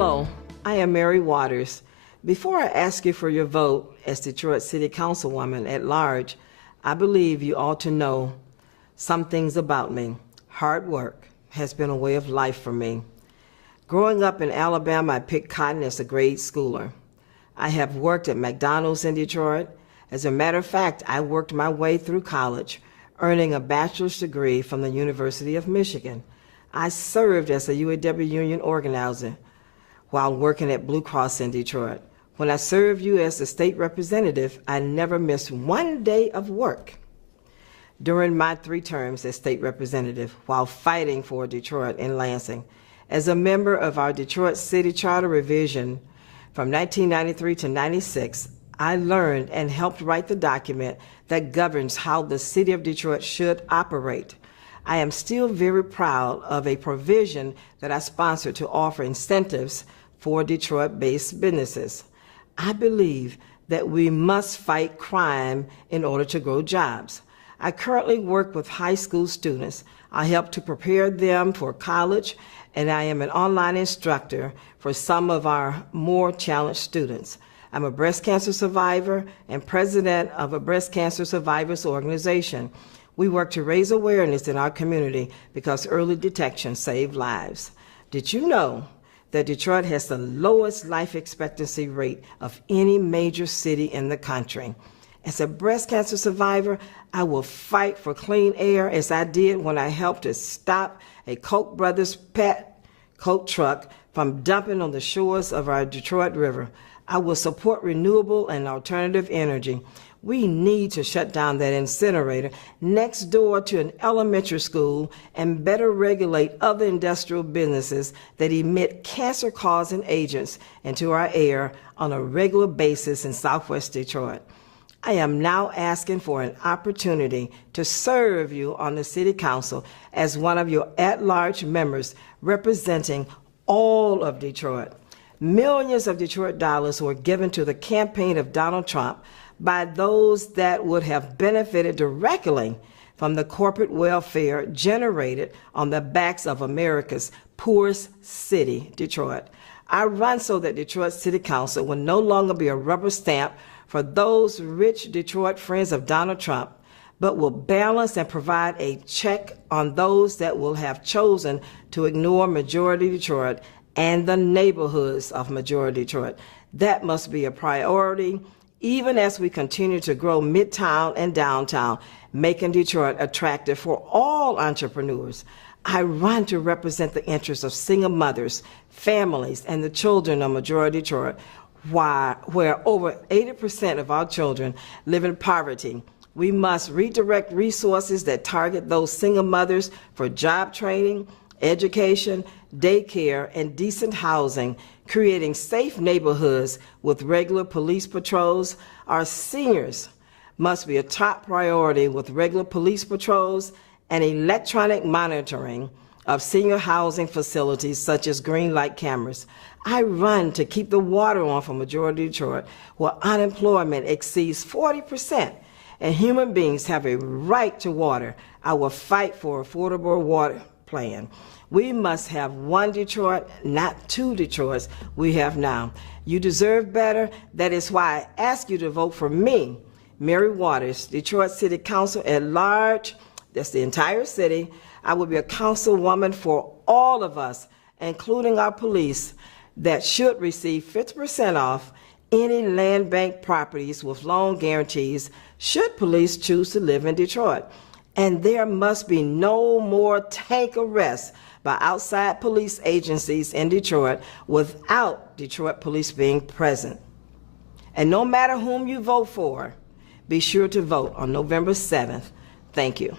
Hello, I am Mary Waters. Before I ask you for your vote as Detroit City Councilwoman at large, I believe you ought to know some things about me. Hard work has been a way of life for me. Growing up in Alabama, I picked cotton as a grade schooler. I have worked at McDonald's in Detroit. As a matter of fact, I worked my way through college, earning a bachelor's degree from the University of Michigan. I served as a UAW union organizer while working at Blue Cross in Detroit. When I served you as a state representative, I never missed one day of work during my 3 terms as state representative while fighting for Detroit and Lansing. As a member of our Detroit City Charter revision from 1993 to 96, I learned and helped write the document that governs how the city of Detroit should operate. I am still very proud of a provision that I sponsored to offer incentives for Detroit-based businesses. I believe that we must fight crime in order to grow jobs. I currently work with high school students. I help to prepare them for college, and I am an online instructor for some of our more challenged students. I'm a breast cancer survivor and president of a breast cancer survivors organization. We work to raise awareness in our community because early detection saves lives. Did you know that Detroit has the lowest life expectancy rate of any major city in the country? As a breast cancer survivor, I will fight for clean air as I did when I helped to stop a Koch brothers pet Coke truck from dumping on the shores of our Detroit River. I will support renewable and alternative energy. We need to shut down that incinerator next door to an elementary school and better regulate other industrial businesses that emit cancer-causing agents into our air on a regular basis in Southwest Detroit. I am now asking for an opportunity to serve you on the City Council as one of your at-large members representing all of Detroit. Millions of Detroit dollars were given to the campaign of Donald Trump by those that would have benefited directly from the corporate welfare generated on the backs of America's poorest city, Detroit. I run so that Detroit City Council will no longer be a rubber stamp for those rich Detroit friends of Donald Trump, but will balance and provide a check on those that will have chosen to ignore majority Detroit and the neighborhoods of majority Detroit. That must be a priority, even as we continue to grow Midtown and downtown, making Detroit attractive for all entrepreneurs. I run to represent the interests of single mothers, families, and the children of majority Detroit, where over 80% of our children live in poverty. We must redirect resources that target those single mothers for job training, education, daycare, and decent housing, creating safe neighborhoods with regular police patrols. Our seniors must be a top priority with regular police patrols and electronic monitoring of senior housing facilities such as green light cameras. I run to keep the water on for majority Detroit, where unemployment exceeds 40% and human beings have a right to water. I will fight for affordable water plan. We must have one Detroit, not 2 Detroits we have now. You deserve better. That is why I ask you to vote for me, Mary Waters, Detroit City Council at large. That's the entire city. I will be a councilwoman for all of us, including our police, that should receive 50% off any land bank properties with loan guarantees should police choose to live in Detroit. And there must be no more tank arrests by outside police agencies in Detroit without Detroit police being present. And no matter whom you vote for, be sure to vote on November 7th. Thank you.